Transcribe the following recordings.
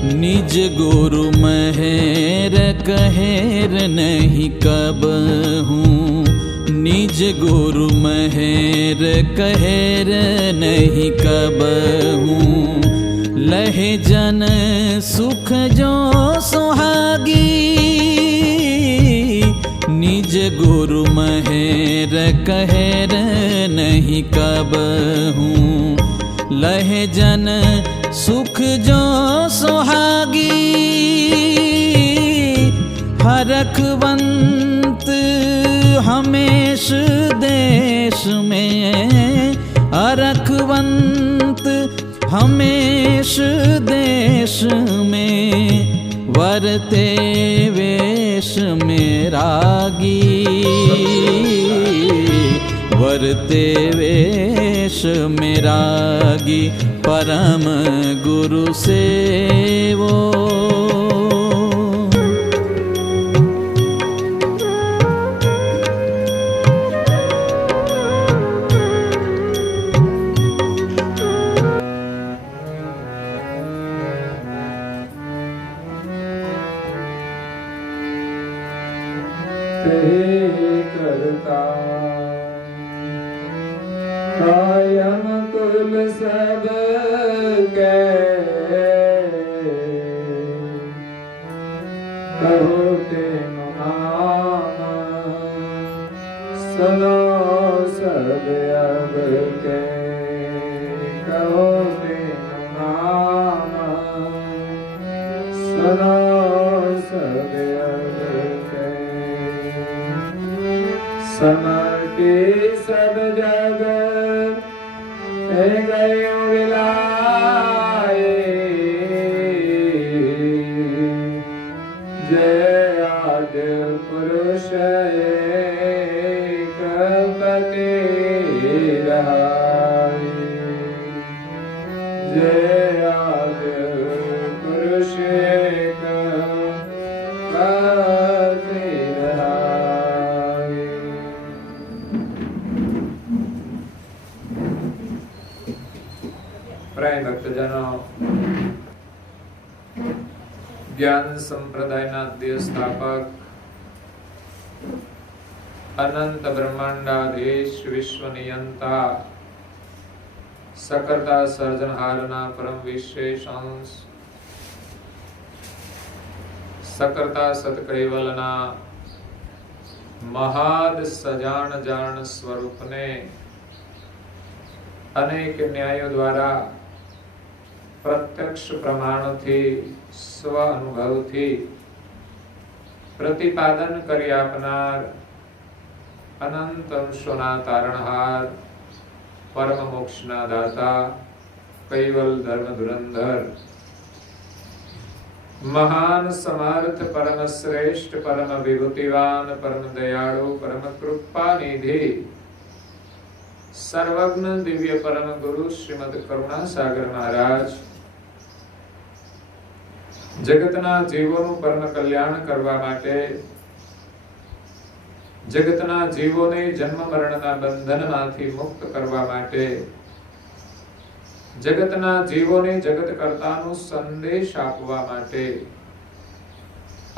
निज गुरु महेर कहेर नहीं कब हूँ, निज गुरु महेर कहेर नहीं कब हूँ। लहे जन सुख जो सुहागी, निज गुरु महेर कहेर नहीं कब हूँ। लहे जन सुख जो सुहागी, हरखवंत हमेश देश में, हरखवंत हमेश देश में। वरते वेश में रागी, वरते वेश में रागी। परम गुरु सेवो, करता कायम कुल सब के, कहो तेनु नाम सुनो सब अब के। कहो तेनु नाम सुनो सब अब के। समटि सब जग गयो विलाए, जय आदि पुरुष एक पति रहाए। जय आदि पुरुष एक पति रहाए। प्रिय भक्तजनों, ज्ञान संप्रदायना देश स्थापक अनंत ब्रह्मांडाधीश विश्व नियंता सकर्ता सर्जनहारना परम विशेष अंश सकर्ता सतकैवलना महाद सजान जान स्वरूप ने अनेक न्यायों द्वारा प्रत्यक्ष प्रमाण थी स्व अनुभव थी प्रतिपादन करी आपनार अनंत अंशोना तारणहार परम मोक्षना दाता कैवल धर्म धुरंधर महान समर्थ परम श्रेष्ठ परम विभूतिवान परम दयालु परम कृपा निधि सर्वज्ञ दिव्य परम गुरु श्रीमद करुणा सागर महाराज जगतना जीवोनु परम कल्याण करवा माटे जगतना जीवोने जन्म मरणना बंधनमांथी मुक्त करवा माटे जगतना जीवोने जगत कर्तानु संदेश आपवा माटे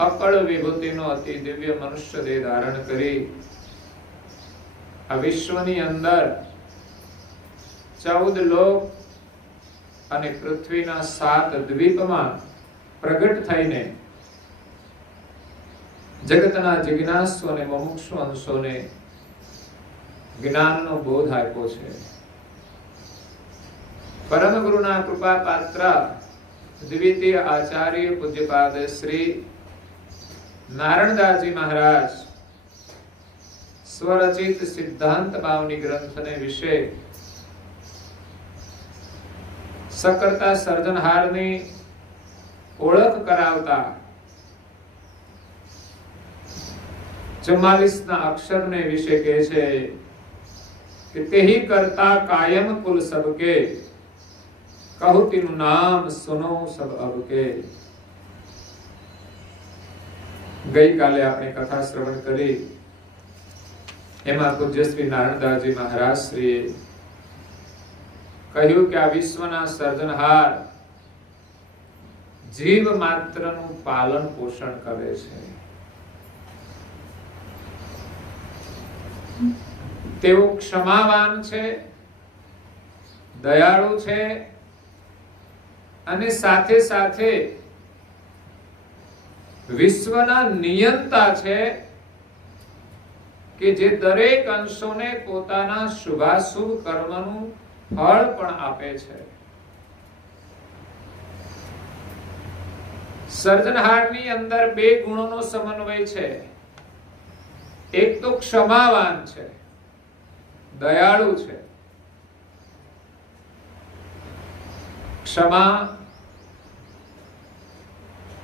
अकळ विभूतिनो अति दिव्य मनुष्य देह धारण करी आ विश्वनी अंदर 14 लोक अने पृथ्वीना 7 द्वीपमां प्रगट थईने जगतना जिज्ञासु अने मुमुक्षु अंशोने ज्ञाननो बोध आप्यो छे। परम गुरुना कृपा पात्र द्वितीय आचार्य पूज्यपाद श्री नारायणदासजी महाराज स्वरचित सिद्धांत बावनी ग्रंथ ने विषय सकर्ता सर्जनहारनी ओळख करावता 44 ना अक्षर ने विषय कहे छे कि तेही करता कायम कुल सबके, कहु तीनु नाम सुनो सब अब के। गई काले आपने कथा श्रवण करी एमा पूज्य श्री नारायणदासजी महाराज श्री कह્યું કે આ વિશ્વના સર્જનહાર જીવ માત્રનું પાલન પોષણ કરે છે. તેઓ ક્ષમાવાન છે, દયાળુ છે અને સાથે સાથે વિશ્વના નિયંતા છે કે જે દરેક અંશોને પોતાના શુભાશુભ કર્મનું ફળ પણ આપે છે. સર્જનહારની અંદર બે ગુણોનો સમન્વય છે. એક તો ક્ષમાવાન છે, દયાળુ છે. ક્ષમા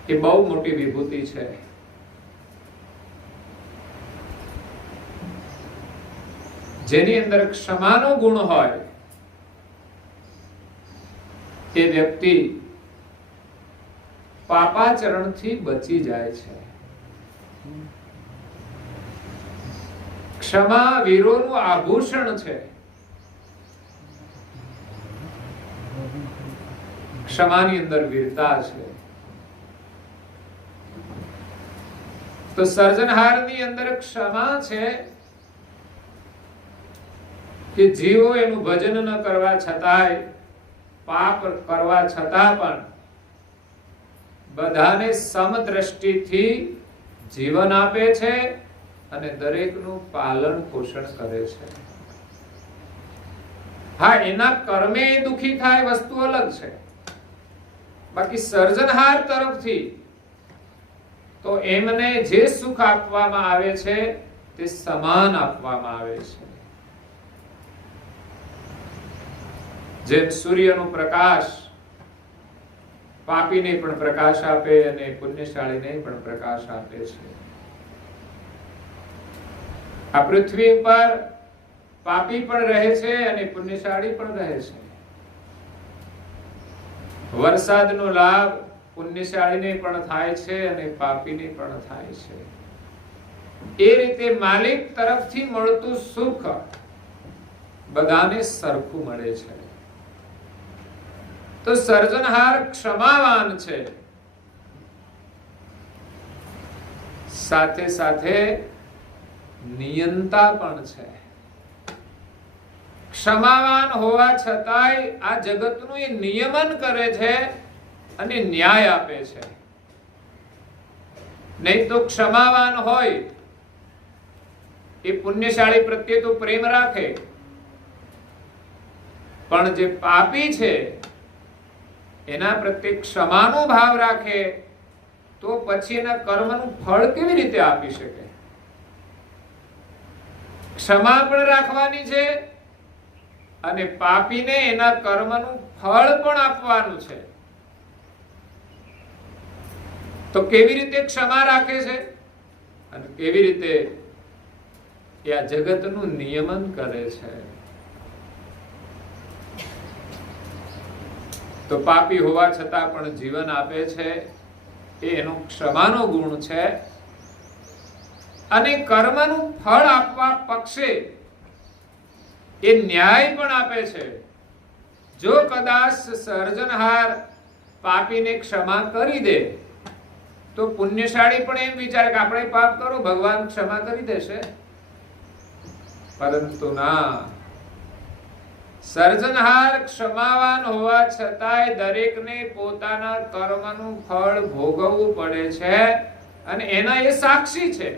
એ બહુ મોટી વિભૂતિ છે. જેની અંદર ક્ષમાનો ગુણ હોય એ વ્યક્તિ પાપાચરણથી બચી જાય છે. ક્ષમા વીરોનું આભૂષણ છે. ક્ષમાની અંદર વીરતા છે. તો સર્જનહારની અંદર ક્ષમા છે કે જીવો એનું ભજન ન કરવા છતાંય, પાપ કરવા છતાં પણ બધાને સમદ્રષ્ટિથી જીવન આપે છે અને દરેકનું પાલન પોષણ કરે છે. હા, એના કર્મે દુખી થાય વસ્તુ અલગ છે. બાકી સર્જનહાર તરફથી તો એમને જે સુખ આપવામાં આવે છે તે સમાન આપવામાં આવે છે. જેમ સૂર્યનો પ્રકાશ પાપીને પણ પ્રકાશ આપે અને પુણ્યશાળીને પણ પ્રકાશ આપે છે. આ પૃથ્વી ઉપર પાપી પણ રહે છે અને પુણ્યશાળી પણ રહે છે. વરસાદનો લાભ પુણ્યશાળીને પણ થાય છે અને પાપીને પણ થાય છે. એ રીતે માલિક તરફથી મળતું સુખ બધાને સરખું મળે છે. તો સર્જનહાર ક્ષમાવાન છે, સાથે સાથે નિયંતા પણ છે. ક્ષમાવાન હોવા છતાંય આ જગતનું એ નિયમન કરે છે અને ન્યાય આપે છે. નહીં તો ક્ષમાવાન હોય એ પુણ્યશાળી પ્રત્યે તો પ્રેમ રાખે, પણ જે પાપી છે એના પ્રત્યે ક્ષમાનો ભાવ રાખે તો પછી એના કર્મનું ફળ કેવી રીતે આપી શકે? ક્ષમા પણ રાખવાની છે અને પાપીને એના કર્મનું ફળ પણ આપવાનું છે. તો કેવી રીતે ક્ષમા રાખે છે અને કેવી રીતે એ આ જગતનું નિયમન કરે છે? તો પાપી હોવા છતાં પણ જીવન આપે છે, એ એનો ક્ષમાનો ગુણ છે. અને કર્મનું ફળ આપવા પક્ષે એ ન્યાય પણ આપે છે. જો કદાચ સર્જનહાર પાપીને ક્ષમા કરી દે તો પુણ્યશાળી પણ એમ વિચારે કે આપણે પાપ કરો, ભગવાન ક્ષમા કરી દેશે. પરંતુ ના, સર્જનહાર ક્ષમાવાન હોવા છતાંય દરેકને પોતાના કર્મનું ફળ ભોગવવું પડે છે અને એના એ સાક્ષી છે.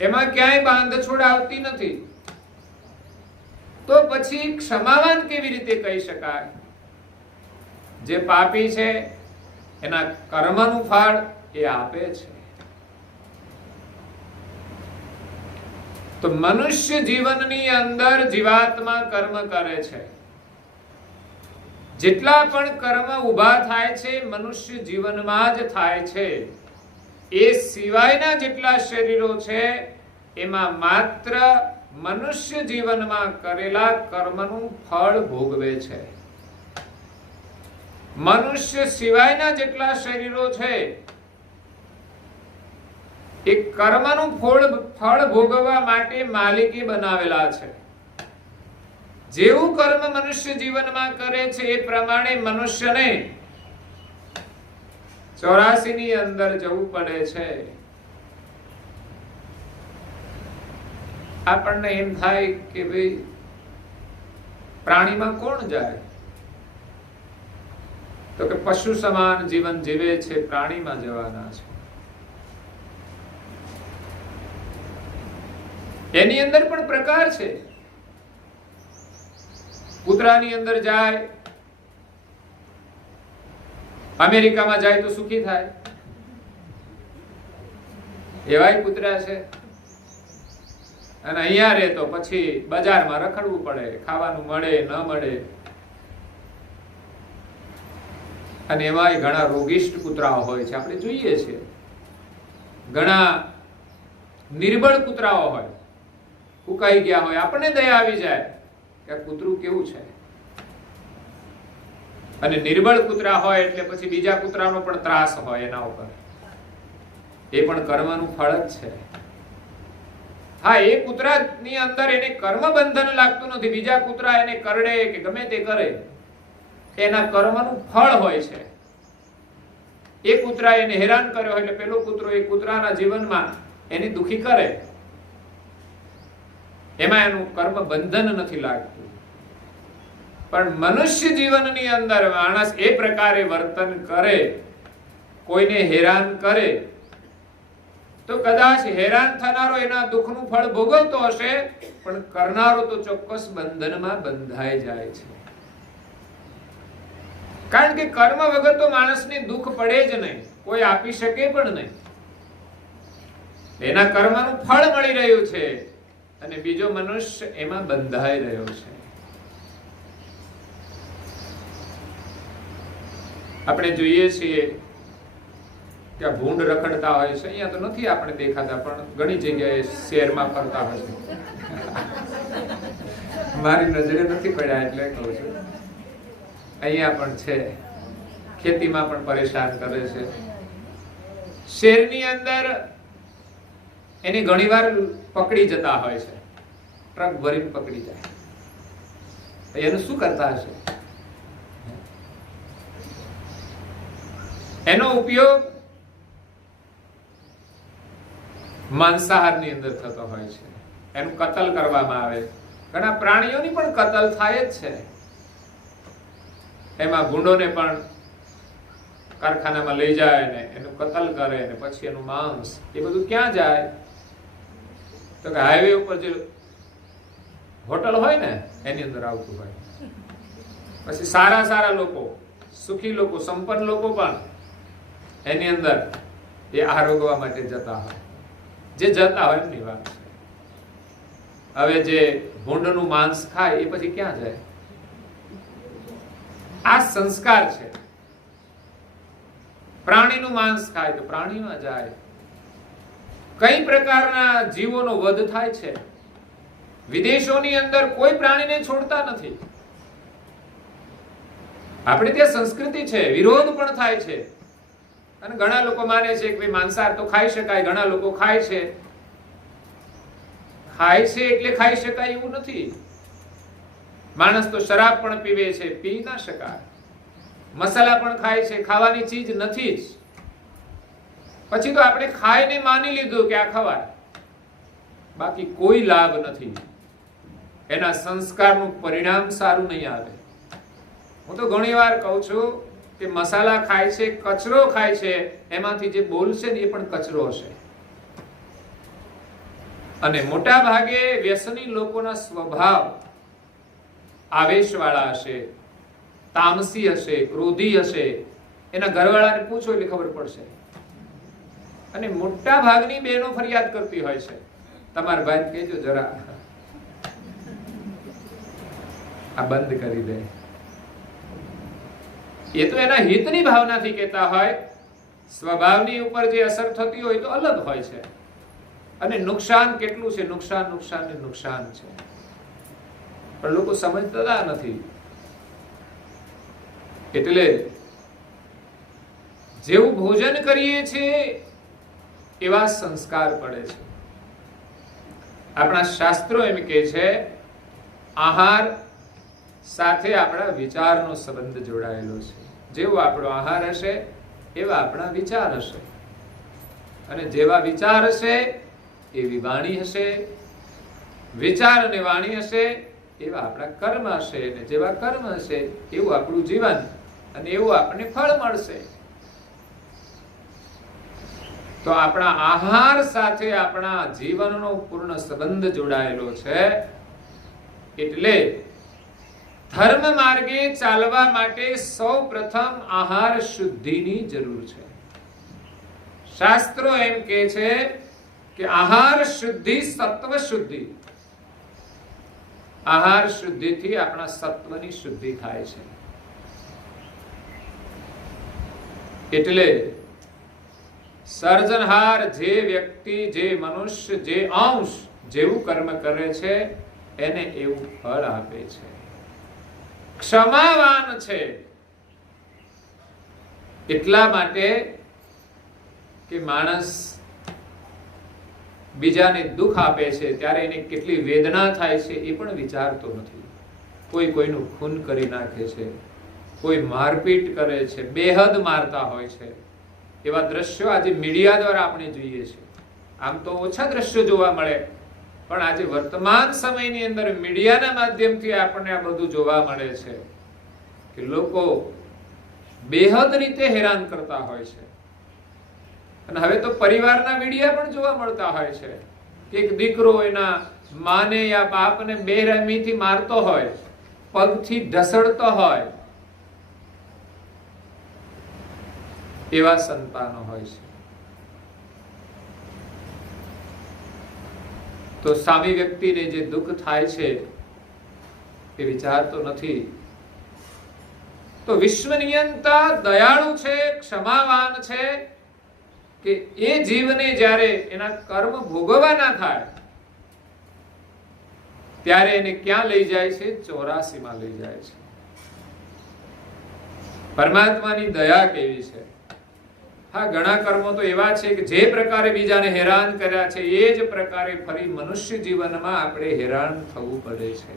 એમાં ક્યાંય બાંધછોડ આવતી નથી. તો પછી ક્ષમાવાન કેવી રીતે કહી શકાય? જે પાપી છે એના કર્મનું ફળ એ આપે છે. તો મનુષ્ય જીવનની અંદર જીવાત્મા કર્મ કરે છે. જેટલા પણ કર્મ ઊભા થાય છે મનુષ્ય જીવનમાં જ થાય છે. એ સિવાયના જેટલા શરીરો છે એમાં માત્ર મનુષ્ય જીવનમાં કરેલા કર્મનું ફળ ભોગવે છે. મનુષ્ય સિવાયના જેટલા શરીરો છે એ કર્મનું ફળ ભોગવવા માટે માલિકી બનાવેલા છે. જેવું કર્મ મનુષ્ય જીવનમાં કરે છે એ પ્રમાણે મનુષ્યને 84 ની અંદર જવું પડે છે. આપણને એમ થાય કે ભાઈ પ્રાણીમાં કોણ જાય? તો કે પશુ સમાન જીવન જીવે છે, પ્રાણીમાં જવાના છે. એની અંદર પણ પ્રકાર છે. કૂતરાની અંદર જાય, અમેરિકામાં જાય તો સુખી થાય, એવાય કૂતરા છે. અને અહીંયા રહે તો પછી બજારમાં રખડવું પડે, ખાવાનું મળે ન મળે. અને એમાંય ઘણા રોગિષ્ટ કૂતરાઓ હોય છે, આપણે જોઈએ છીએ. ઘણા નિર્બળ કૂતરાઓ હોય, ફૂંકાઈ ગયા હોય, આપણને દયા આવી જાય કે આ કૂતરું કેવું છે. અને નિર્બળ કૂતરા હોય એટલે પછી બીજા કૂતરાનો પણ ત્રાસ હોય એના ઉપર. એ પણ કર્મનું ફળ જ છે. હા, એ કૂતરાની અંદર એને કર્મ બંધન લાગતું નથી. બીજા કૂતરા એને કરડે કે ગમે તે કરે, એના કર્મનું ફળ હોય છે. એ કૂતરા એને હેરાન કર્યો એટલે પેલો કૂતરો એ કૂતરાના જીવનમાં એને દુખી કરે, એમાં એનું કર્મ બંધન નથી લાગતું. પણ મનુષ્ય જીવનની અંદર માણસ એ પ્રકારે વર્તન કરે, કોઈને હેરાન કરે, તો કદાચ હેરાન થનારો એના દુઃખનું ફળ ભોગવતો હશે, પણ કરનારો તો ચોક્કસ બંધનમાં બંધાઈ જાય છે. કારણ કે કર્મ વગર તો માણસને દુઃખ પડે જ નહીં, કોઈ આપી શકે પણ નહીં. એના કર્મનું ફળ મળી રહ્યું છે અને બીજો મનુષ્ય એમાં બંધાઈ રહ્યો છે. આપણે જોઈએ છીએ ત્યાં ભૂંડ રખડતા હોય છે. અહીંયા તો નથી આપણે દેખાતા, પણ ઘણી જગ્યાએ શહેરમાં ફરતા હોય છે. મારી નજરે નથી પડ્યા એટલે કહું છું. અહીંયા પણ છે, ખેતીમાં પણ પરેશાન કરે છે. શહેરની અંદર એને ઘણીવાર પકડી જતા હોય છે, ટ્રક ભરીને પકડી જાય. એનું શું કરતા હશે? એનો ઉપયોગ માંસાહારની અંદર થતો હોય છે. એનું કતલ કરવામાં આવે. ઘણા પ્રાણીઓની પણ કતલ થાય જ છે. એમાં ભૂંડોને પણ કારખાનામાં લઈ જાય ને એનું કતલ કરે ને પછી એનું માંસ એ બધું ક્યાં જાય? તો કે હાઈવે ઉપર જે હોટલ હોય ને એની અંદર આવતું હોય. પછી સારા સારા લોકો, સુખી લોકો, સંપન્ન લોકો પણ એની અંદર એ આરોગવા માટે જતા હોય. જે જતા હોય એમની વાત છે. હવે જે ભૂંડનું માંસ ખાય એ પછી ક્યાં જાય? આ સંસ્કાર છે. પ્રાણીનું માંસ ખાય તો પ્રાણીમાં જાય. કઈ પ્રકારના જીવોનો વધ થાય છે. વિદેશોની અંદર કોઈ પ્રાણીને છોડતા નથી. આપણે ત્યાં સંસ્કૃતિ છે, વિરોધ પણ થાય છે. અને ઘણા લોકો માને છે કે ભાઈ માંસાહાર તો ખાઈ શકાય. ઘણા લોકો ખાય છે. ખાય છે એટલે ખાઈ શકાય એવું નથી. માણસ તો શરાબ પણ પીવે છે, પી ના શકાય. મસાલા પણ ખાય છે, ખાવાની ચીજ નથી જ. પછી તો આપણે ખાઈને માની લીધું કે આ ખવાય, બાકી કોઈ લાભ નથી. એના સંસ્કારનું પરિણામ સારું નહીં આવે. હું તો ઘણી વાર કહું છું કે મસાલા ખાય છે, કચરો ખાય છે, એમાંથી જે બોલશે ને એ પણ કચરો હશે. અને મોટા ભાગે વ્યસની લોકોના સ્વભાવ આવેશવાળા હશે, તામસી હશે, ક્રોધી હશે. એના ઘરવાળાને પૂછો એટલે ખબર પડશે. અને મોટા ભાગની બહેનો ફરિયાદ કરતી હોય છે, તમારા ભાઈ કહેજો જરા આ બંધ કરી દે. એ તો એના હિતની ભાવનાથી કહેતા હોય. સ્વભાવની ઉપર જે અસર થતી હોય તો અલગ હોય છે. અને નુકસાન કેટલું છે? નુકસાન નુકસાન ને નુકસાન છે. પણ લોકો સમજતા નથી. એટલે જેવું ભોજન કરીએ છીએ એવા સંસ્કાર પડે છે. આપણા શાસ્ત્રો એમ કહે છે આહાર સાથે આપણા વિચારનો સંબંધ જોડાયેલો છે. જેવો આપણો આહાર હશે એવા આપણા વિચાર હશે, અને જેવા વિચાર હશે એવી વાણી હશે, વિચાર અને વાણી હશે એવા આપણા કર્મ હશે, અને જેવા કર્મ હશે એવું આપણું જીવન, અને એવું આપણને ફળ મળશે. તો આપણા આહાર સાથે આપણા જીવનનો પૂર્ણ સંબંધ જોડાયેલો છે. એટલે ધર્મ માર્ગે ચાલવા માટે સૌ પ્રથમ આહાર શુદ્ધિની જરૂર છે. શાસ્ત્રો એમ કહે છે કે આહાર શુદ્ધિ સત્વ શુદ્ધિ. આહાર શુદ્ધિથી આપણા સત્વની શુદ્ધિ થાય છે. એટલે સર્જનહાર જે વ્યક્તિ, જે મનુષ્ય, જે અંશ જેવું કર્મ કરે છે એને એવું ફળ આપે છે. ક્ષમાવાન છે એટલા માટે કે માણસ બીજાને દુઃખ આપે છે ત્યારે એને કેટલી વેદના થાય છે એ પણ વિચારતો નથી. કોઈ કોઈનું ખૂન કરી નાખે છે, કોઈ મારપીટ કરે છે, બેહદ મારતા હોય છે. એવા દ્રશ્યો આજે મીડિયા દ્વારા આપણે જોઈએ છીએ. આમ તો ઓછા દ્રશ્યો જોવા મળે, પણ આજે વર્તમાન સમયની અંદર મીડિયાના માધ્યમથી આપણને આ બધું જોવા મળે છે કે લોકો બેહદ રીતે હેરાન કરતા હોય છે. અને હવે તો પરિવારના મીડિયા પણ જોવા મળતા હોય છે કે એક દીકરો એના માને યા બાપને બેરહેમીથી મારતો હોય, પગથી ઢસડતો હોય, એવા સંતાનો હોય છે. તો સામી વ્યક્તિને જે દુઃખ થાય છે એ વિચારતો નથી. તો વિશ્વ નિયંતા દયાળુ છે, ક્ષમાવાન છે કે એ જીવને જ્યારે એના કર્મ ભોગવવાના થાય ત્યારે એને ક્યાં લઈ જાય છે? 84 માં લઈ જાય છે. પરમાત્માની દયા કેવી છે! હા, ઘણા કર્મો તો એવા છે કે જે પ્રકારે બીજાને હેરાન કર્યા છે એ જ પ્રકારે ફરી મનુષ્ય જીવનમાં આપણે હેરાન થવું પડે છે.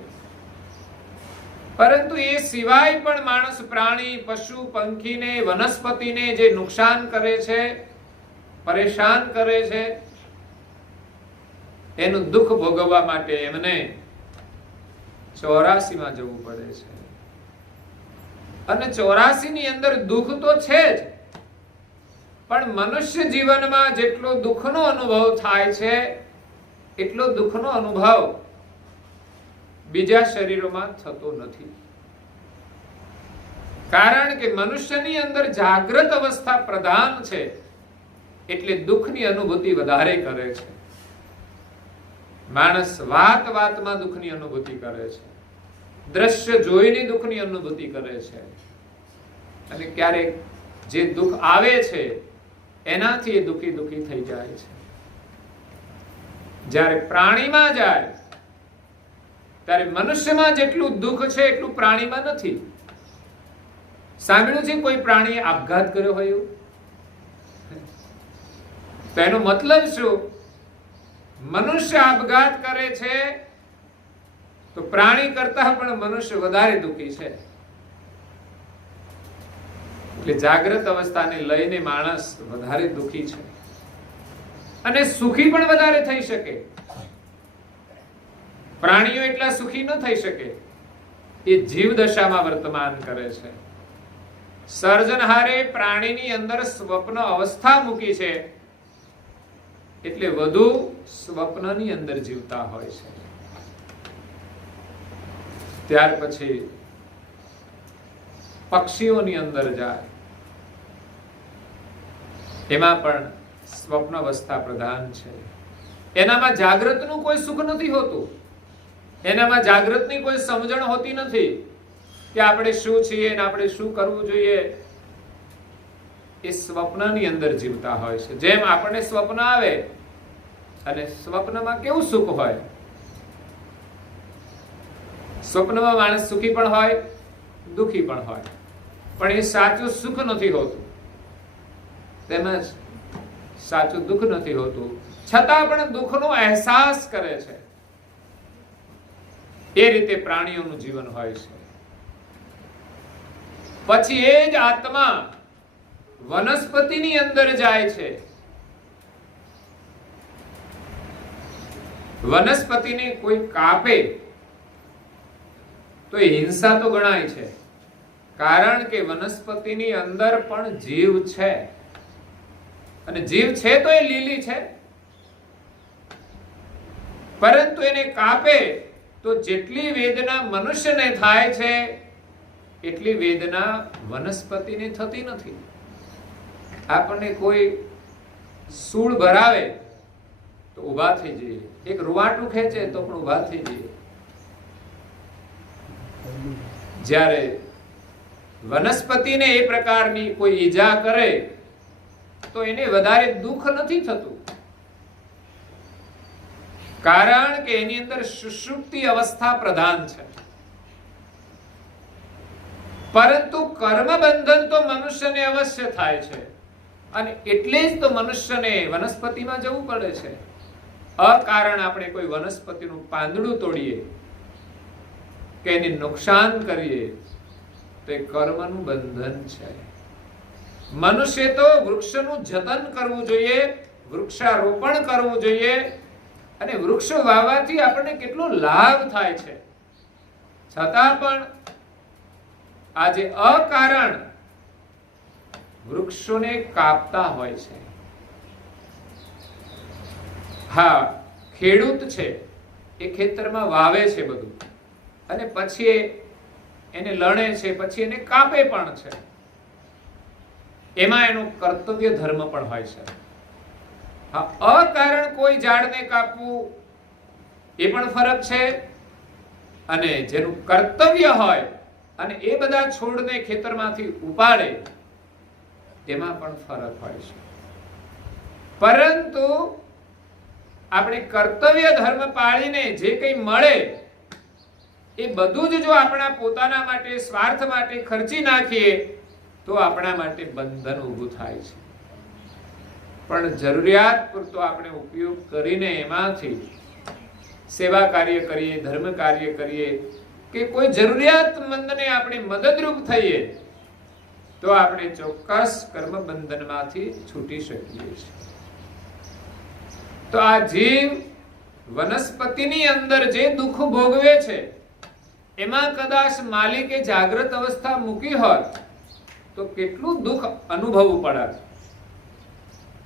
પરંતુ એ સિવાય પણ માણસ, પ્રાણી, પશુ, પંખીને, વનસ્પતિને જે નુકસાન કરે છે, પરેશાન કરે છે, એનું દુઃખ ભોગવવા માટે એમને 84 માં જવું પડે છે. અને 84 ની અંદર દુઃખ તો છે જ, પણ મનુષ્ય જીવનમાં જેટલો દુઃખનો અનુભવ થાય છે એટલો દુઃખનો અનુભવ બીજા શરીરોમાં થતો નથી. કારણ કે મનુષ્યની અંદર જાગ્રત અવસ્થા પ્રધાન છે, એટલે દુઃખની અનુભૂતિ વધારે કરે છે. માણસ વાત વાતમાં દુઃખની અનુભૂતિ કરે છે, દ્રશ્ય જોઈને દુઃખની અનુભૂતિ કરે છે, અને ક્યારેક જે દુઃખ આવે છે એનાથી એ દુઃખી દુઃખી થઈ જાય છે. જ્યારે પ્રાણીમાં જાય ત્યારે મનુષ્યમાં જેટલું દુઃખ છે એટલું પ્રાણીમાં નથી. સાંભળ્યું છે કોઈ પ્રાણીએ આપઘાત કર્યો હોય એવું? તો એનો મતલબ શું? મનુષ્ય આપઘાત કરે છે તો પ્રાણી કરતા પણ મનુષ્ય વધારે દુઃખી છે. એટલે જાગ્રત અવસ્થાને લઈને માણસ વધારે દુઃખી છે, અને સુખી પણ વધારે થઈ શકે. પ્રાણીઓ એટલા સુખી ન થઈ શકે, એ જીવ દશામાં વર્તમાન કરે છે. સર્જનહારે પ્રાણીની અંદર સ્વપ્ન અવસ્થા મૂકી છે, એટલે વધુ સ્વપ્નની અંદર જીવતા હોય છે. ત્યાર પછી પક્ષીઓની અંદર જાય, એમાં પણ સ્વપ્ન અવસ્થા પ્રધાન છે. એનામાં જાગ્રતનું કોઈ સુખ નથી હોતું, એનામાં જાગ્રતની કોઈ સમજણ હોતી નથી કે આપણે શું છીએ અને આપણે શું કરવું જોઈએ. એ સ્વપ્નની અંદર જીવતા હોય છે. જેમ આપણને સ્વપ્ન આવે, અને સ્વપ્નમાં કેવું સુખ હોય! સ્વપ્નમાં માણસ સુખી પણ હોય, દુઃખી પણ હોય, પણ એ સાચું સુખ નથી હોતું, તેમજ સાચું દુઃખ નથી હોતું. છતાં પણ દુઃખનો અહેસાસ કરે છે. એ રીતે પ્રાણીઓનું જીવન હોય છે. પછી એ જ આત્મા વનસ્પતિની અંદર જાય છે. વનસ્પતિને કોઈ કાપે તો એ હિંસા તો ગણાય છે, કારણ કે વનસ્પતિની અંદર પણ જીવ છે, અને જીવ છે તો એ લીલી છે. પરંતુ એને કાપે તો જેટલી વેદના મનુષ્યને થાય છે એટલી વેદના વનસ્પતિને થતી નથી. આપણને કોઈ સૂળ ભરાવે તો ઊભા થઈ જઈએ, એક રૂવાટું ખેંચે તો પણ ઊભા થઈ જઈએ. જ્યારે વનસ્પતિને એ પ્રકારની કોઈ ઈજા કરે તો એને વધારે દુઃખ નથી થતું, કારણ કે એની અંદર સુષુપ્તિ અવસ્થા પ્રધાન છે. પરંતુ કર્મ બંધન તો મનુષ્યને અવશ્ય થાય છે, અને એટલે જ તો મનુષ્યને વનસ્પતિમાં જવું પડે છે. અકારણ આપણે કોઈ વનસ્પતિનું પાંદડું તોડીએ કે એને નુકસાન કરીએ તો એ કર્મનું બંધન છે. મનુષ્ય તો વૃક્ષનું જતન કરવું જોઈએ, વૃક્ષારોપણ કરવું જોઈએ, અને વૃક્ષો વાવવાથી આપણને કેટલો લાભ થાય છે. છતાં પણ આજે અકારણ વૃક્ષોને કાપતા હોય છે. હા, ખેડૂત છે એ ખેતરમાં વાવે છે બધું, અને પછી એને લણે છે, પછી એને કાપે પણ છે. એમાં એનો કર્તવ્ય ધર્મ પણ હોય છે. હા, અકારણ કોઈ ઝાડને કાપવું એ પણ ફરક છે, અને જેનું કર્તવ્ય હોય અને એ બધા છોડને ખેતરમાંથી ઉપાડે એમાં પણ ફરક હોય છે. પરંતુ આપણે કર્તવ્ય ધર્મ પાળીને જે કંઈ મળે એ બધું જ જો આપણા પોતાના માટે, સ્વાર્થ માટે ખર્ચી નાખીએ તો આપણા માટે બંધન ઊભું થાય છે. પણ જરૂરિયાત પૂરતો આપણે ઉપયોગ કરીને એમાંથી સેવા કાર્ય કરીએ, ધર્મ કાર્ય કરીએ, કે કોઈ જરૂરિયાતમંદને આપણે મદદરૂપ થઈએ તો આપણે ચોક્કસ કર્મ બંધનમાંથી છૂટી શકીએ છીએ. તો આ જીવ વનસ્પતિની અંદર જે દુઃખ ભોગવે છે એમાં કદાચ માલિકે જાગ્રત અવસ્થા મૂકી હોત તો કેટલું દુઃખ અનુભવવું પડત.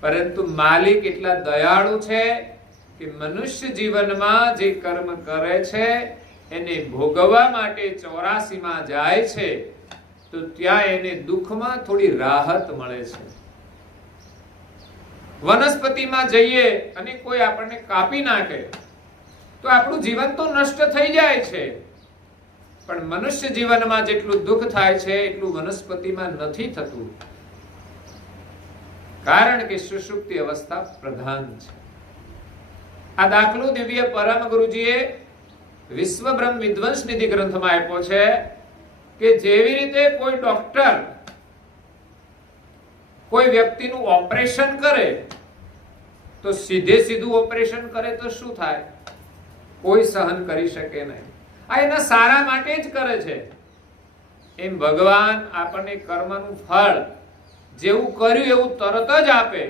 પરંતુ માલિક એટલા દયાળુ છે કે મનુષ્ય જીવનમાં જે કર્મ કરે છે એને ભોગવવા માટે 84 માં જાય છે તો ત્યાં એને દુઃખમાં થોડી રાહત મળે છે. વનસ્પતિમાં જઈએ અને કોઈ આપણને કાપી નાખે તો આપણું જીવન તો નષ્ટ થઈ જાય છે, પણ મનુષ્ય જીવનમાં જેટલું દુઃખ થાય છે એટલું વનસ્પતિમાં નથી થતું, કારણ કે સુષુપ્તિ અવસ્થા પ્રધાન છે. આ દાખલો દિવ્ય પરમ ગુરુજીએ વિશ્વ બ્રહ્મ વિધ્વંસ નિધિ ગ્રંથમાં આપ્યો છે કે જેવી રીતે કોઈ ડોક્ટર કોઈ વ્યક્તિનું ઓપરેશન કરે તો સીધું ઓપરેશન કરે તો શું થાય? કોઈ સહન કરી શકે નહીં. આ એના સારા માટે જ કરે છે. એમ ભગવાન આપણને કર્મનું ફળ જેવું કર્યું એવું તરત જ આપે.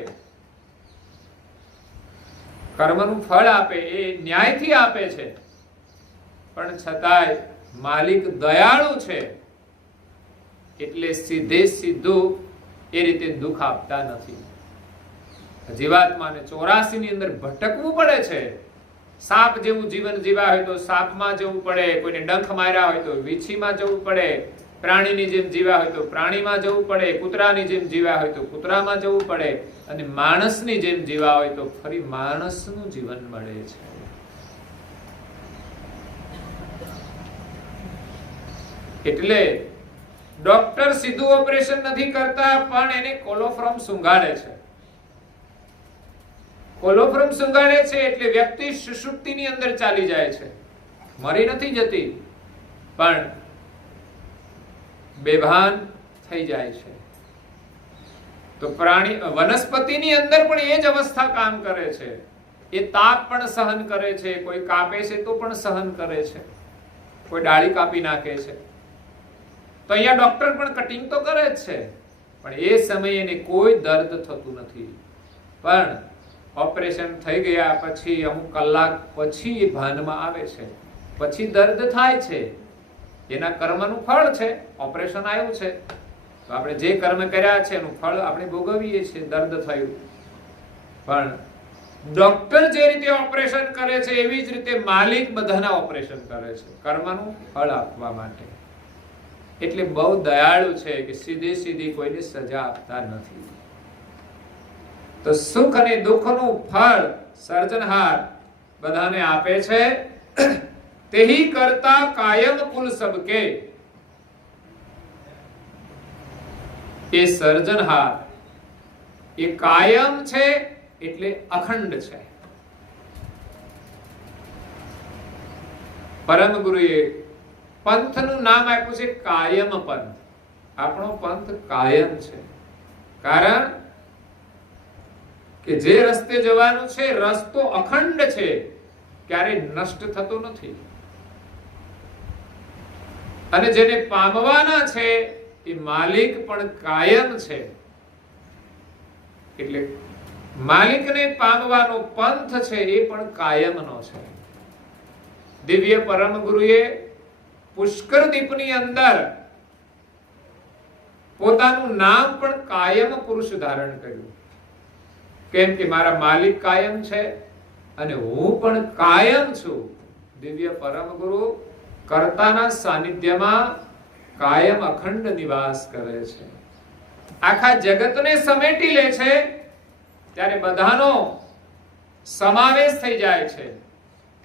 કર્મનું ફળ આપે એ ન્યાયથી આપે છે, પણ છતાંય માલિક દયાળુ છે એટલે સીધું એ રીતે દુઃખ આપતા નથી. જીવાત્માને 84 ની અંદર ભટકવું પડે છે. સાપ જેવું જીવન જીવ્યા હોય તો સાપમાં જવું પડે, કોઈને ડંખ માર્યા હોય તો વીછીમાં જવું પડે, પ્રાણીની જેમ જીવ્યા હોય તો પ્રાણીમાં જવું પડે, કૂતરાની જેમ જીવ્યા હોય તો કૂતરામાં જવું પડે, અને માણસની જેમ જીવ્યા હોય તો ફરી માણસનું જીવન મળે છે. એટલે ડોક્ટર સીધું ઓપરેશન નથી કરતા, પણ એને કોલોફ્રોમ સૂંઘાડે છે. કોલોફ્રોમ સૂંઘાડે છે એટલે વ્યક્તિ સુષુપ્તિની અંદર ચાલી જાય છે, મરી નથી જતી, પણ બેભાન થઈ જાય છે. તો પ્રાણી વનસ્પતિની અંદર પણ એ જ અવસ્થા કામ કરે છે. એ તાપ પણ સહન કરે છે, કોઈ કાપે છે તો પણ સહન કરે છે, કોઈ ડાળી કાપી નાખે છે તો અહીંયા ડોક્ટર પણ કટિંગ તો કરે જ છે, પણ એ સમયે એને કોઈ દર્દ થતું નથી. પણ ઓપરેશન થઈ ગયા પછી અમુક કલાક પછી એ ભાનમાં આવે છે, પછી દર્દ થાય છે. એના કર્મનું ફળ છે. ઓપરેશન આવ્યું છે તો આપણે જે કર્મ કર્યા છે એનું ફળ આપણે ભોગવીએ છીએ. દર્દ થયું, પણ ડોક્ટર જે રીતે ઓપરેશન કરે છે એવી જ રીતે માલિક બધાના ઓપરેશન કરે છે, કર્મનું ફળ આપવા માટે. એટલે બહુ દયાળુ છે કે સીધી સીધી કોઈને સજા આપતા નથી. તો સુખ અને દુઃખનું ફળ સર્જનહાર બધાને આપે છે. તેહી કરતા કાયમ કુલ સબકે. એ સર્જનહાર એ કાયમ છે એટલે અખંડ છે. પરમ ગુરુએ પંથનું નામ આપ્યું છે કાયમ પંથ. આપણો પંથ કાયમ છે, કારણ કે જે રસ્તે જવાનું છે રસ્તો અખંડ છે, ક્યારેય નષ્ટ થતો નથી. અને જેને પામવાના છે એ માલિક પણ કાયમ છે. એટલે માલિકને પામવાનો પંથ છે એ પણ કાયમનો છે. દિવ્ય પરમ ગુરુએ પુષ્કર દીપની અંદર પોતાનું નામ પણ કાયમ પુરુષ ધારણ કર્યું. કેમ કે મારા માલિક કાયમ છે અને હું પણ કાયમ છું. દિવ્ય પરમ ગુરુ કર્તાના સાનિધ્યમાં કાયમ અખંડ નિવાસ કરે છે. આખા જગતને સમેટી લે છે ત્યારે બધાનો સમાવેશ થઈ જાય છે.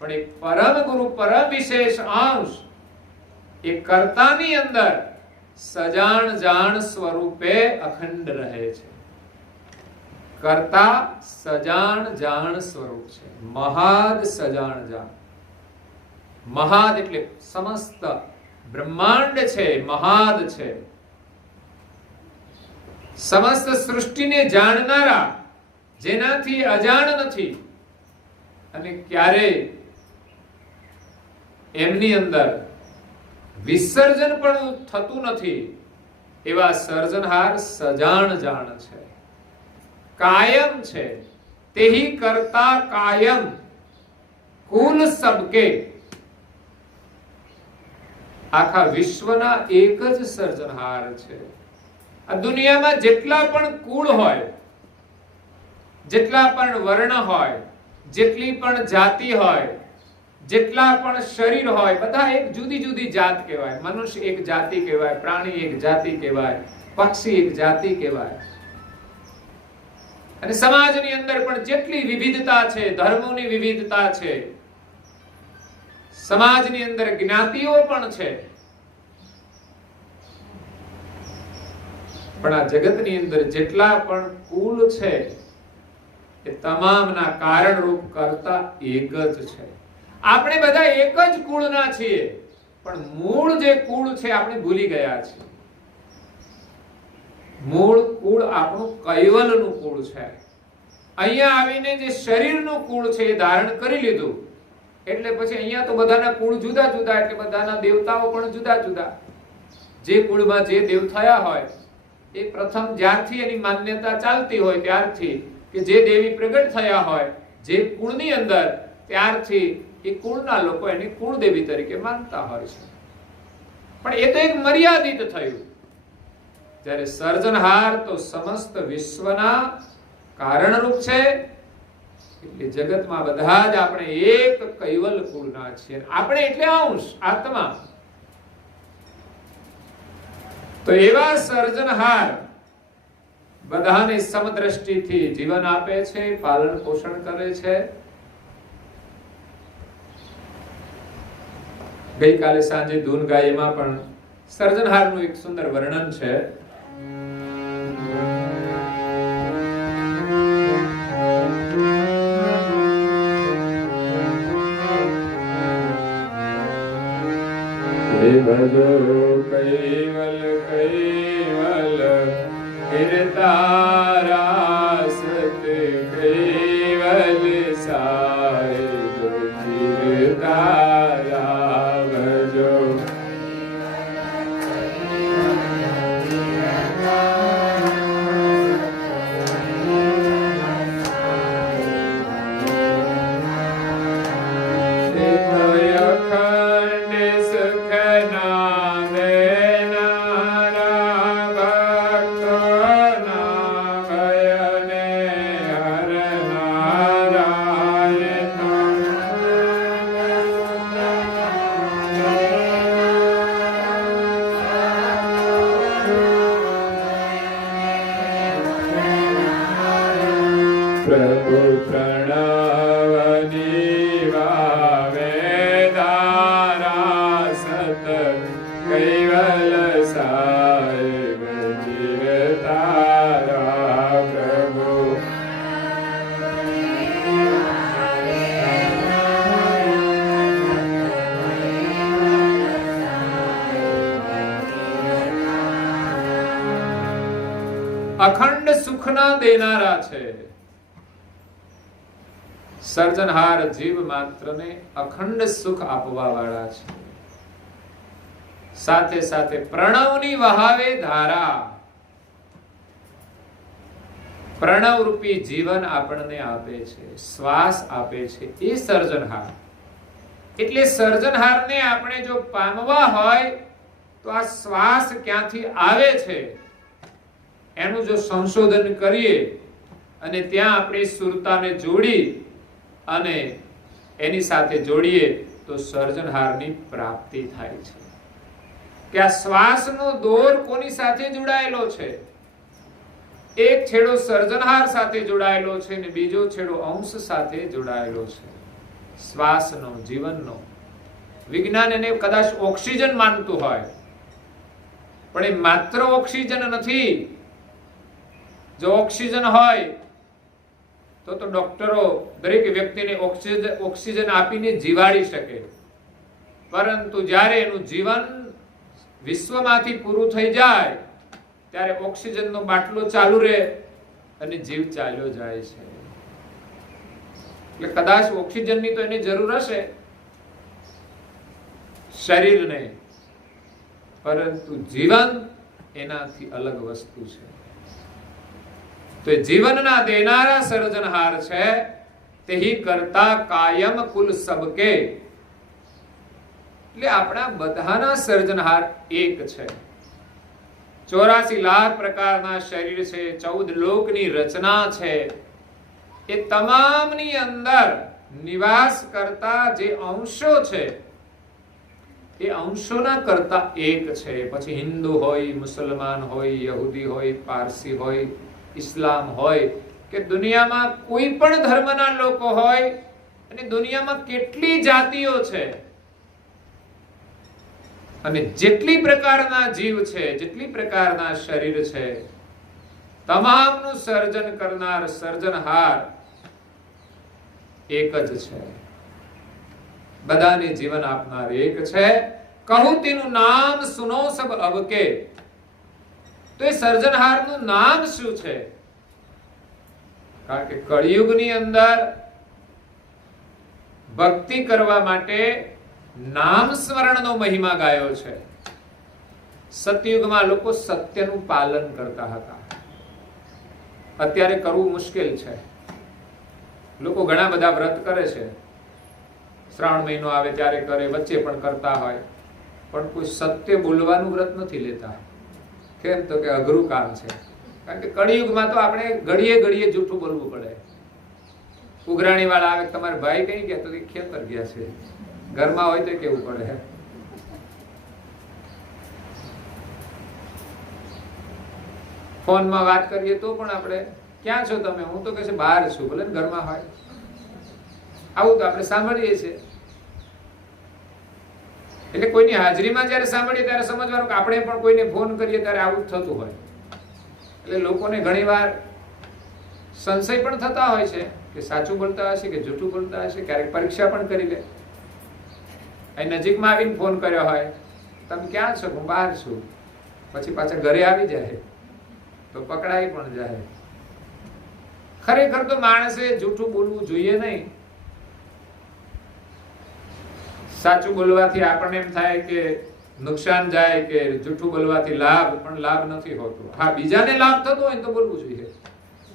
પણ એક પરમ ગુરુ પરમ વિશેષ અંશ એ કર્તાની અંદર સજાણ જાણ સ્વરૂપે અખંડ રહે છે. કર્તા સજાણ જાણ સ્વરૂપ છે. મહાદ સજાણ જાણ. મહાદ એટલે સમસ્ત બ્રહ્માંડ છે, મહાદ છે. સમસ્ત સૃષ્ટિને જાણનારા, જેનાથી અજાણ નથી અને ક્યારેય એમની અંદર વિસર્જન પણ થતું નથી એવા સર્જનહાર સજાણ જાણ છે, કાયમ છે. તેહી કરતા કાયમ કુલ સબકે. આખા વિશ્વના એક જ સર્જનહાર છે. આ દુનિયામાં જેટલા પણ કુળ હોય, જેટલા પણ વર્ણ હોય, જેટલી પણ જાતિ હોય, જેટલા પણ શરીર હોય, બધા એક જુદી જુદી જાત કહેવાય. મનુષ્ય એક જાતિ કહેવાય, પ્રાણી એક જાતિ કહેવાય, પક્ષી એક જાતિ કહેવાય. અને સમાજની અંદર પણ જેટલી વિવિધતા છે, ધર્મોની વિવિધતા છે, સમાજની અંદર જ્ઞાતિઓ પણ છે. પણ આ જગતની અંદર જેટલા પણ કુલ છે એ તમામના કારણરૂપ કરતા એક જ છે. આપણે બધા એક જ કુળના છીએ, પણ મૂળ જે કુળ છે આપણે ભૂલી ગયા છીએ. મૂળ કુળ આપણું કૈવલનું કુળ છે. અહીંયા આવીને જે શરીરનું કુળ છે એ ધારણ કરી લીધું એટલે પછી અહીંયા તો બધાના કુળ જુદા જુદા, એટલે બધાના દેવતાઓ પણ જુદા જુદા. જે કુળમાં જે દેવ થયા હોય એ પ્રથમ જ્યારથી એની માન્યતા ચાલતી હોય ત્યારથી, કે જે દેવી પ્રગટ થયા હોય જે કુળની અંદર, ત્યારથી એ કુળના લોકો એની કુળદેવી તરીકે માનતા હોય છે. પણ એ તો એક મર્યાદિત થયું. જ્યારે સર્જનહાર તો સમસ્ત વિશ્વના કારણરૂપ છે. એટલે જગતમાં બધા જ આપણે એક કૈવલ કુળના છીએ. આપણે એટલે અંશ, આત્મા. તો એવા સર્જનહાર બધાને સમદ્રષ્ટિથી જીવન આપે છે, પાલન પોષણ કરે છે. ગઈકાલે સાંજે ધૂન ગાય એમાં પણ સર્જનહારનું એક સુંદર વર્ણન છે. ભજો કૈવલ કૈવલ કીર્તારાસ કૈવલ સાહેબ કીર્તારા ભજો. પ્રભુ પ્રણવની વાવે ધારા સત કૈવલ સાહેબ જીવ તારા પ્રભુ અખંડ સુખના દેનારા છે. સર્જનહાર જીવ માત્રને અખંડ સુખ આપવા વાળા છે. સાથે સાથે પ્રણવની વહાવે ધારા, પ્રણવ રૂપી જીવન આપણને આપે છે, શ્વાસ આપે છે, એ સર્જનહાર. એટલે સર્જનહારને આપણે જો પામવા હોય તો આ શ્વાસ ક્યાંથી આવે છે એનું જો સંશોધન કરીએ અને ત્યાં આપણે સુરતાને જોડી અને એની સાથે જોડીએ તો સર્જનહારની પ્રાપ્તિ થાય છે. કે આ શ્વાસનો દોર કોની સાથે જોડાયેલો છે? એક છેડો સર્જનહાર સાથે જોડાયેલો છે અને બીજો છેડો અંશ સાથે જોડાયેલો છે, શ્વાસનો, જીવનનો. વિજ્ઞાન એને કદાચ ઓક્સિજન માનતું હોય, પણ એ માત્ર ઓક્સિજન નથી. જો ઓક્સિજન હોય તો ડોક્ટરો દરેક વ્યક્તિને ઓક્સિજન આપીને જીવાડી શકે, પરંતુ જ્યારે એનું જીવન વિશ્વમાંથી પૂરું થઈ જાય ત્યારે ઓક્સિજનનો બાટલો ચાલુ રહે અને જીવ ચાલ્યો જાય છે. એટલે કદાચ ઓક્સિજનની તો એની જરૂર હશે શરીરને, પરંતુ જીવન એનાથી અલગ વસ્તુ છે. તો જીવનના દેનારા સર્જનહાર છે. તેહી કરતા કાયમ કુલ સબકે. એટલે આપણા બધાના સર્જનહાર એક છે. 84 લાખ પ્રકારના શરીર છે, 14 લોકની રચના છે. એ તમામની અંદર નિવાસ કરતા જે અંશો છે એ અંશોના કરતા એક છે. પછી હિન્દુ હોય, મુસલમાન હોય, યહૂદી હોય, પારસી હોય, ઇસ્લામ હોય કે દુનિયામાં કોઈ પણ ધર્મના લોકો હોય, અને દુનિયામાં કેટલી જાતિઓ છે અને જેટલી પ્રકારના જીવ છે, જેટલી પ્રકારના શરીર છે, તમામનું સર્જન કરનાર સર્જનહાર એક જ છે. બધાને જીવન આપનાર એક છે. કહું તેનું નામ સુનો સબ અબકે. તો એ સર્જનહારનું નામ શું છે? કારણ કે કળિયુગની અંદર ભક્તિ કરવા માટે નામ સ્મરણનો મહિમા ગાયો છે. સતયુગમાં લોકો સત્યનું પાલન કરતા હતા. અત્યારે કરવું મુશ્કેલ છે. લોકો ઘણા બધા વ્રત કરે છે, શ્રાવણ મહિનો આવે ત્યારે કરે, વચ્ચે પણ કરતા હોય, પણ કોઈ સત્ય બોલવાનું વ્રત નથી લેતા. કેમ? તો કે અઘરું કામ છે. કારણ કે કળિયુગમાં તો આપણે ઘડીએ ઘડીએ જૂઠું બોલવું પડે. ઉઘરાણી વાળા આવે, તમારા ભાઈ કઈ ગયા? તો ખેતર ગયા છે. ઘરમાં હોય તો કેવું પડે. ફોનમાં વાત કરીએ તો પણ આપણે, ક્યાં છો તમે? હું તો કહે છે બહાર છું. ભલે ને ઘરમાં હોય. આવું તો આપણે સાંભળીએ છીએ. એટલે કોઈની હાજરીમાં જયારે સાંભળીએ ત્યારે સમજવાનું કે આપણે પણ કોઈને ફોન કરીએ ત્યારે આવું થતું હોય. એટલે લોકોને ઘણીવાર સંશય પણ થતા હોય છે કે સાચું બોલતા હશે કે જૂઠું બોલતા હશે. ક્યારેક પરીક્ષા પણ કરી લે. અહીં નજીકમાં આવીને ફોન કર્યો હોય, તમે ક્યાં છો? હું બહાર છું. પછી પાછા ઘરે આવી જાય તો પકડાઈ પણ જાય. ખરેખર તો માણસે જૂઠું બોલવું જોઈએ નહીં. સાચું બોલવાથી આપણને એમ થાય કે નુકસાન જાય, કે જૂઠું બોલવાથી લાભ, પણ લાભ નથી હોતો. હા, બીજાને લાભ થતો હોય તો બોલવું જોઈએ,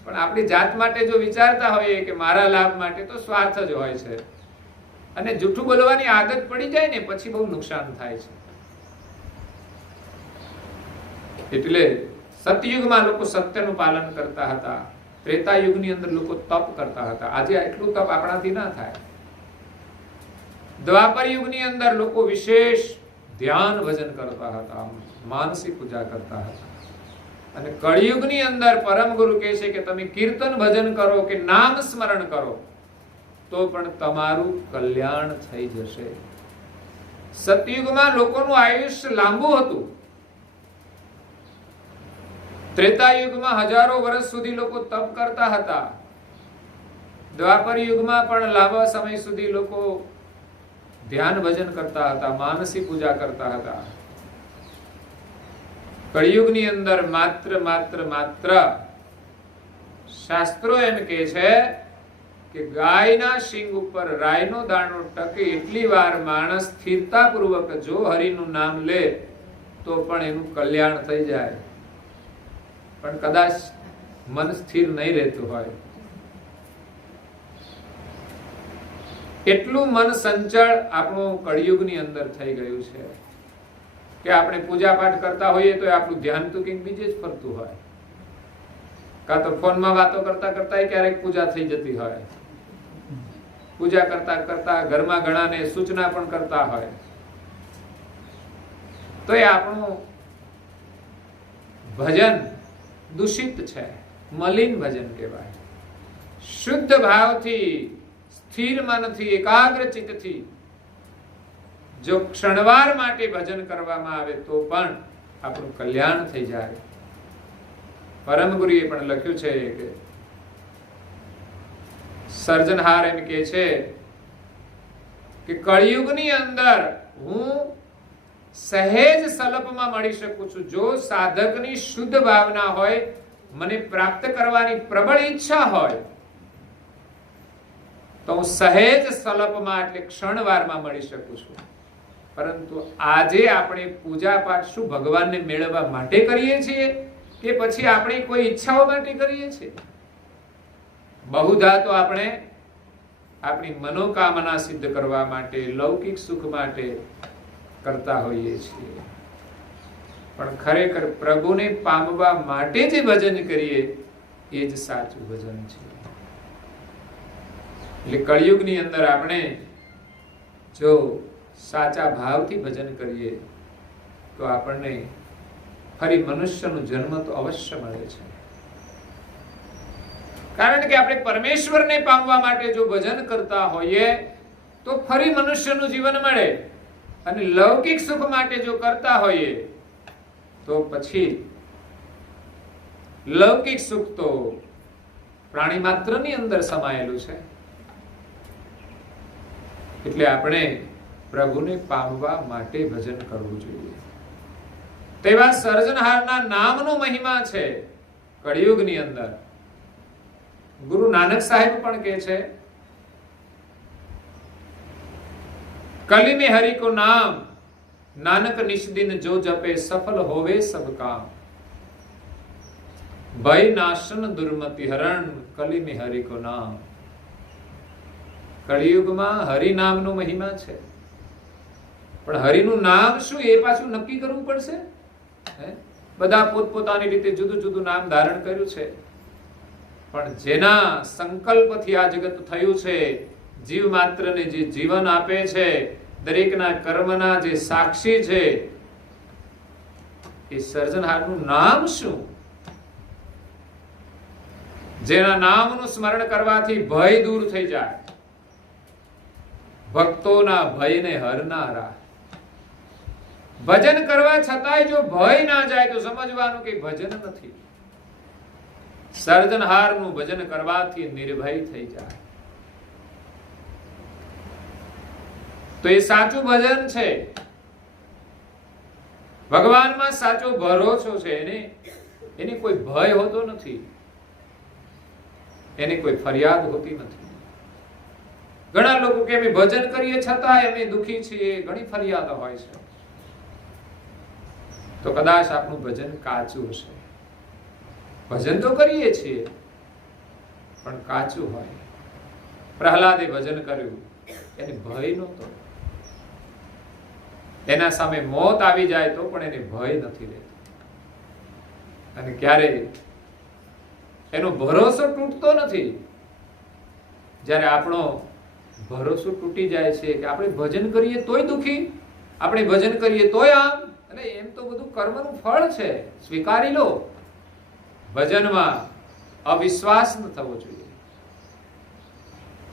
પણ આપણી જાત માટે જો વિચારતા હોઈએ કે મારા લાભ માટે, તો સ્વાર્થ જ હોય છે. અને જૂઠું બોલવાની આદત પડી જાય ને પછી બહુ નુકસાન થાય છે. એટલે સતયુગમાં લોકો સત્યનું પાલન કરતા હતા. ત્રેતા યુગની અંદર લોકો તપ કરતા હતા. આજે એટલું તપ આપણાથી ના થાય. દ્વાપર યુગની અંદર લોકો વિશેષ ધ્યાન ભજન કરતા હતા, માનસી પૂજા કરતા હતા. અને કળિયુગની અંદર પરમ ગુરુ કહે છે કે તમે કીર્તન ભજન કરો કે નામ સ્મરણ કરો તો પણ તમારું કલ્યાણ થઈ જશે. સતયુગમાં લોકોનું આયુષ્ય લાંબુ હતું. ત્રેતા યુગમાં હજારો વર્ષ સુધી લોકો તપ કરતા હતા. દ્વાપર યુગમાં પણ લાંબા સમય સુધી લોકો ધ્યાન ભજન કરતા હતા, માનસી પૂજા કરતા હતા. કળિયુગની અંદર માત્ર શાસ્ત્રો એમ કહે છે કે ગાયના શીંગ ઉપર રાયનો દાણો ટકે એટલી વાર માણસ સ્થિરતાપૂર્વક જો હરિનું નામ લે તો પણ એનું કલ્યાણ થઈ જાય. પણ કદાચ મન સ્થિર નહીં રહેતું હોય, એટલું મન સંચળ આપણું કળિયુગની અંદર થઈ ગયું છે કે આપણે પૂજા પાઠ કરતા હોઈએ તો આપણું ધ્યાન તો કંઈક બીજે જ ફરતું હોય. કાં તો ફોનમાં વાતો કરતા કરતા ક્યારેક પૂજા થઈ જતી હોય. પૂજા કરતા કરતા ઘરમાં ઘણાને સૂચના પણ કરતા હોય તો એ આપણું ભજન દૂષિત છે, મલિન ભજન કહેવાય. શુદ્ધ ભાવથી, સ્થિર મનથી, એકાગ્ર ચિત્તથી જો ક્ષણવાર માટે ભજન કરવામાં આવે તો પણ આપણું કલ્યાણ થઈ જાય. પરમ ગુરુએ પણ લખ્યું છે કે સર્જનહાર એમ કહે છે કે કળિયુગની અંદર હું સહેજ સલપમાં મળી શકું છું. જો સાધકની શુદ્ધ ભાવના હોય, મને પ્રાપ્ત કરવાની પ્રબળ ઈચ્છા હોય તો હું સહેજ સલપમાં એટલે ક્ષણવારમાં મળી શકું છું. પરંતુ આજે આપણે પૂજા પાઠ શું ભગવાનને મેળવવા માટે કરીએ છીએ કે પછી આપણી કોઈ ઈચ્છાઓ માટે કરીએ છીએ? બહુધા તો આપણે આપણી મનોકામના સિદ્ધ કરવા માટે, લૌકિક સુખ માટે કરતા હોઈએ છીએ. પણ ખરેખર પ્રભુને પામવા માટે જે ભજન કરીએ એ જ સાચું ભજન છે. એટલે કળિયુગની અંદર આપણે જો સાચા ભાવથી ભજન કરીએ તો આપણને ફરી મનુષ્યનો જન્મ તો અવશ્ય મળે છે. કારણ કે આપણે પરમેશ્વરને પામવા માટે જો ભજન કરતા હોઈએ તો ફરી મનુષ્યનું જીવન મળે, અને લૌકિક સુખ માટે જો કરતા હોઈએ તો પછી લૌકિક સુખ તો પ્રાણી માત્રની અંદર સમાયેલું છે. એટલે આપણે પ્રભુને પામવા માટે ભજન કરવું જોઈએ. તેવા સર્જનહારના નામનો મહિમા છે કળિયુગની અંદર. ગુરુ નાનક સાહેબ પણ કહે છે, કલી में हरि को नाम नानक निश दिन जो जपे सफल होवे सब काम. भय नाशन दुर्मति हरण कली में हरि को नाम. કળિયુગમાં હરિ નામનો મહિમા છે, પણ હરિનું નામ શું એ પાછું નક્કી કરવું પડશે. બધા પોતપોતાની રીતે જુદું જુદું નામ ધારણ કર્યું છે, પણ જેના સંકલ્પથી આ જગત થયું છે, જીવ માત્રને જે જીવન આપે છે, દરેકના કર્મના જે સાક્ષી છે, એ સર્જનહારનું નામ શું? જેના નામનું સ્મરણ કરવાથી ભય દૂર થઈ જાય, ભક્તોના ભયને હરનારા. ભજન કરવા છતાંય જો ભય ના જાય તો સમજવાનું કે ભજન નથી. સર્જનહારનું ભજન કરવાથી નિર્ભય થઈ જાય તો એ સાચું ભજન છે. ભગવાનમાં સાચો ભરોસો છે. એને કોઈ ભય હોતો નથી, એને કોઈ ફરિયાદ હોતી નથી. ઘણા લોકો કે અમે ભજન કરીએ છતાંય અમે દુખી છીએ, ઘણી ફરિયાદો હોય છે. તો કદાચ આપણું ભજન કાચું છે. ભજન તો કરીએ છીએ પણ કાચું હોય. પ્રહલાદે ભજન કર્યું, એને ભય નહોતો. એના સામે મોત આવી જાય તો પણ એને ભય નથી રહેતો. અને ક્યારે એનો ભરોસો તૂટતો નથી. જ્યારે આપણો ભરોસો તૂટી જાય છે કે આપણે ભજન કરીએ તોય દુખી, આપણે ભજન કરીએ તોય આમ, એટલે એમ તો બધું કર્મનું ફળ છે, સ્વીકારી લો. ભજનમાં અવિશ્વાસ ન થવો જોઈએ.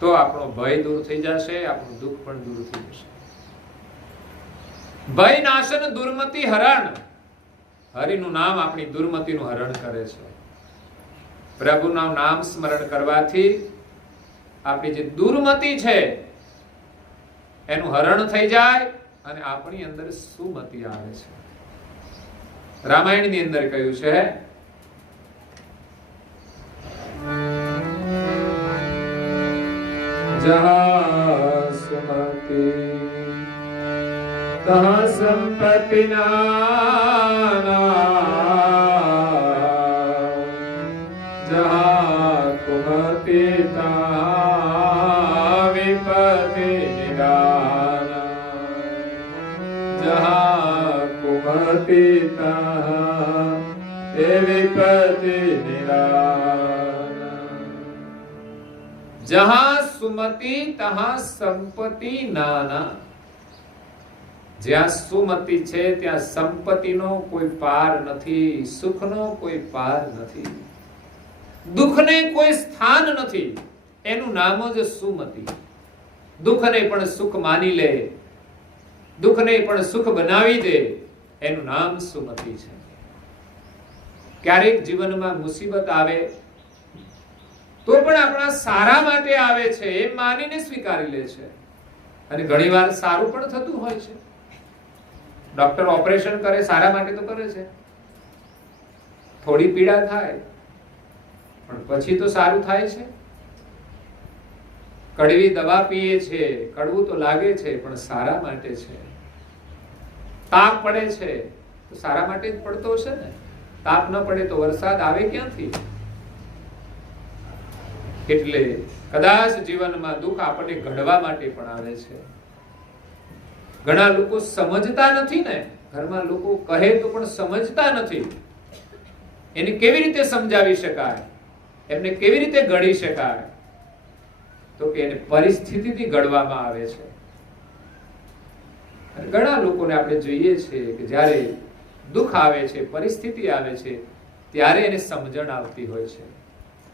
તો આપણો ભય દૂર થઈ જશે, આપણું દુઃખ પણ દૂર થઈ જશે. ભય નાશન દુર્મતિ હરણ. હરિનું નામ આપણી દુર્મતિનું હરણ કરે છે. પ્રભુનું નામ સ્મરણ કરવાથી આપણી જે દુર્મતિ છે એનું હરણ થઈ જાય અને આપણી અંદર સુમતિ આવે છે. રામાયણની અંદર કહ્યું છે, જહાં સુમતિ તહાં સંપત્તિ નામ, જહાં કુમતિ તહાં વિપત્તિ નિદાન, જહાં કુમતિ તહાં એ વિપત્તિ નિદાન. જહાં સુમતિ તહાં સંપત્તિ નાના. જ્યાં સુમતિ છે ત્યાં સંપત્તિનો કોઈ પાર નથી, સુખનો કોઈ પાર નથી, દુઃખને કોઈ સ્થાન નથી. એનું નામ જ સુમતિ. દુઃખને પણ સુખ માની લે, દુઃખને પણ સુખ બનાવી દે, એનું નામ સુમતિ છે. ક્યારેક જીવનમાં મુસીબત આવે તો પણ આપણા સારા માટે આવે છે એમ માનીને સ્વીકારી લે છે. અને ઘણીવાર સારું પણ થતું હોય છે. ડોક્ટર ઓપરેશન કરે સારા માટે તો કરે છે. થોડી પીડા થાય પણ પછી તો સારું થાય છે. કડવી દવા પીએ છે, કડવું તો લાગે છે પણ સારા માટે છે. તાપ પડે છે તો સારા માટે જ પડતો હશે ને. તાપ ન પડે તો વરસાદ આવે ક્યાંથી? એટલે કદાચ જીવનમાં દુઃખ આપણને ઘડવા માટે પણ આવે છે. ઘણા લોકો સમજતા નથી ને, ઘરમાં લોકો કહે તો પણ સમજતા નથી. એને કેવી રીતે સમજાવી શકાય, એમને કેવી રીતે ઘડી શકાય? તો કે એને પરિસ્થિતિથી ઘડવામાં આવે છે. અને ઘણા લોકોને આપણે જોઈએ છીએ કે જ્યારે દુઃખ આવે છે, પરિસ્થિતિ આવે છે, ત્યારે એને સમજણ આવતી હોય છે,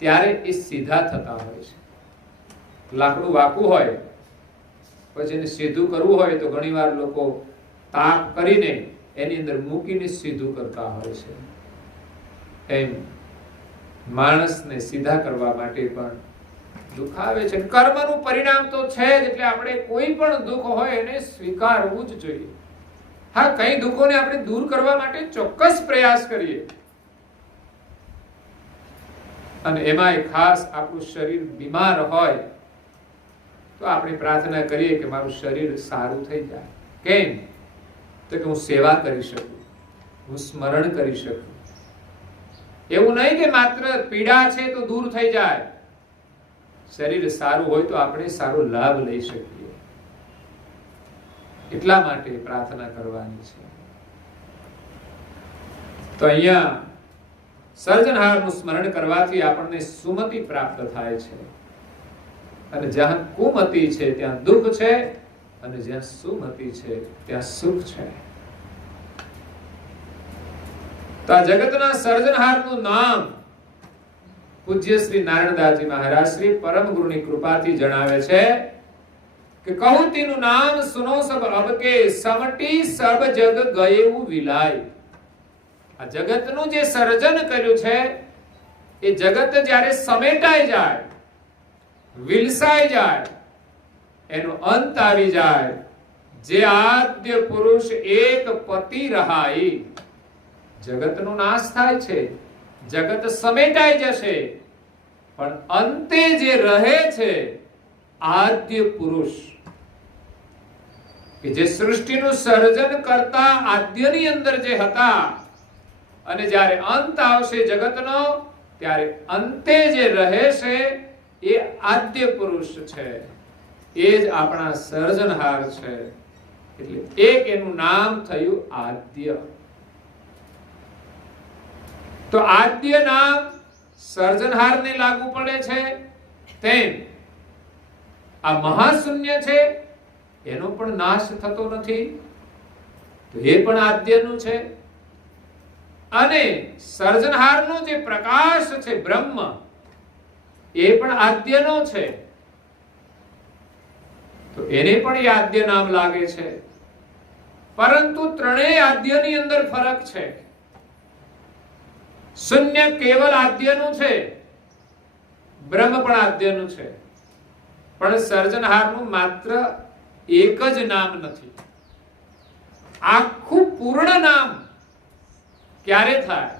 ત્યારે એ સીધા થતા હોય છે. લાકડું વાકું હોય પછી એને સીધું કરવું હોય તો ઘણીવાર લોકો તાક કરીને એની અંદર મૂકીને સીધું કરતા હોય છે. એમ માણસને સીધા કરવા માટે પણ દુઃખ આવે છે. કર્મનું પરિણામ તો છે જ, એટલે આપણે કોઈ પણ દુઃખ હોય એને સ્વીકારવું જ જોઈએ. હા, કઈ દુઃખોને આપણે દૂર કરવા માટે ચોક્કસ પ્રયાસ કરીએ. અને એમાંય ખાસ આપણું શરીર બીમાર હોય તો આપણે પ્રાર્થના કરીએ કે મારું શરીર સારું થઈ જાય. કેમ? તો કે હું સેવા કરી શકું, હું સ્મરણ કરી શકું. એવું નહીં કે માત્ર પીડા છે તો દૂર થઈ જાય. શરીર સારું હોય તો આપણે સારો લાભ લઈ શકીએ. એટલા માટે પ્રાર્થના કરવાની છે. તો અહીંયા સર્જનહારનું સ્મરણ કરવાથી આપણને સુમતિ પ્રાપ્ત થાય છે. અને જ્યાં કુમતિ છે ત્યાં દુઃખ છે, અને જ્યાં સુમતિ છે ત્યાં સુખ છે. તો આ જગતના સર્જનહારનું નામ પૂજ્ય શ્રી નારાયણદાસજી મહારાજ શ્રી પરમ ગુરુની કૃપાથી જણાવે છે કે કહું તેનું નામ સુનો સબ અબકે, સમટી સબ જગ ગયેવું વિલાય. આ જગતનું જે સર્જન કર્યું છે એ જગત જ્યારે સમેટાઈ જાય, વિલસાઈ જાય, એનો અંત આવી જાય, જે આદ્ય પુરુષ એક પતિ રહાઈ. જગતનો નાશ થાય છે, જગત સમેટાઈ જશે, પણ અંતે જે રહે છે આદ્ય પુરુષ, કે જે સૃષ્ટિનું સર્જન કરતા આદ્યની અંદર જે હતા, અને જ્યારે અંત આવશે જગતનો ત્યારે અંતે જે રહે છે એ આદ્ય પુરુષ છે. એ જ આપણા સર્જનહાર છે. એટલે એક એનું નામ થયું આદ્ય. તો આદ્ય નામ સર્જનહારને લાગુ પડે છે, તેમ આ મહાશૂન્ય છે એનો પણ નાશ થતો નથી, તો એ પણ આદ્યનું છે. અને સર્જનહારનો જે પ્રકાશ છે બ્રહ્મ, એ પણ આદ્યનો છે, તો એને પણ એ આદ્ય નામ લાગે છે. પરંતુ ત્રણેય આદ્યની અંદર ફરક છે. શૂન્ય કેવલ આદ્યનું છે, બ્રહ્મ પણ આદ્યનું છે, પણ સર્જનહારનું માત્ર એક જ નામ નથી. આખું પૂર્ણ નામ ક્યારે થાય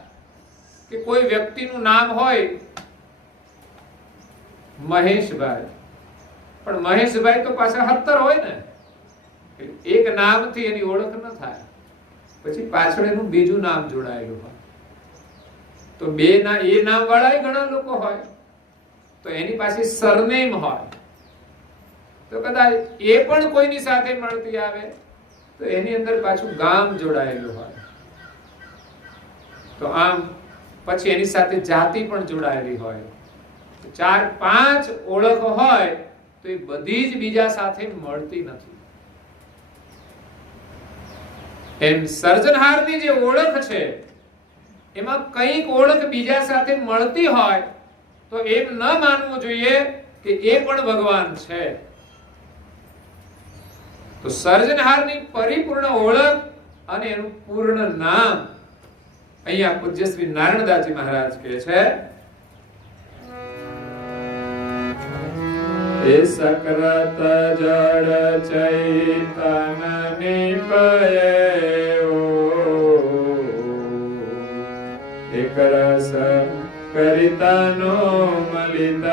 કે કોઈ વ્યક્તિનું નામ હોય મહેશભાઈ, પણ મહેશભાઈ તો પાછા 17 હોય ને, એક નામથી એની ઓળખ ન થાય, પછી પાછળ એનું બીજું નામ જોડાયેલું હોય. તો બે ના એ નામ વાળા ઘણા લોકો હોય, તો એની પાસે સરનેમ હોય, તો કદાચ એ પણ કોઈની સાથે મળતી આવે તો એની અંદર પાછું ગામ જોડાયેલું હોય. તો આમ પછી એની સાથે જાતિ પણ જોડાયેલી હોય. 4-5 ઓળખ હોય તો એ બધી જ બીજા સાથે મળતી નથી. એમ સર્જનહારની જે ઓળખ છે એમાં કંઈક ઓળખ બીજા સાથે મળતી હોય તો એમ ન માનવું જોઈએ કે એ પણ ભગવાન છે. તો સર્જનહારની પરિપૂર્ણ ઓળખ અને એનું પૂર્ણ નામ અહીંયા પૂજ્ય શ્રી નારાયણદાસજી મહારાજ કહે છે, એ સકરત જડ ચૈતન નિપયો એક રસ કરિતાનો મલિત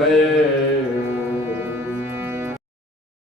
ભય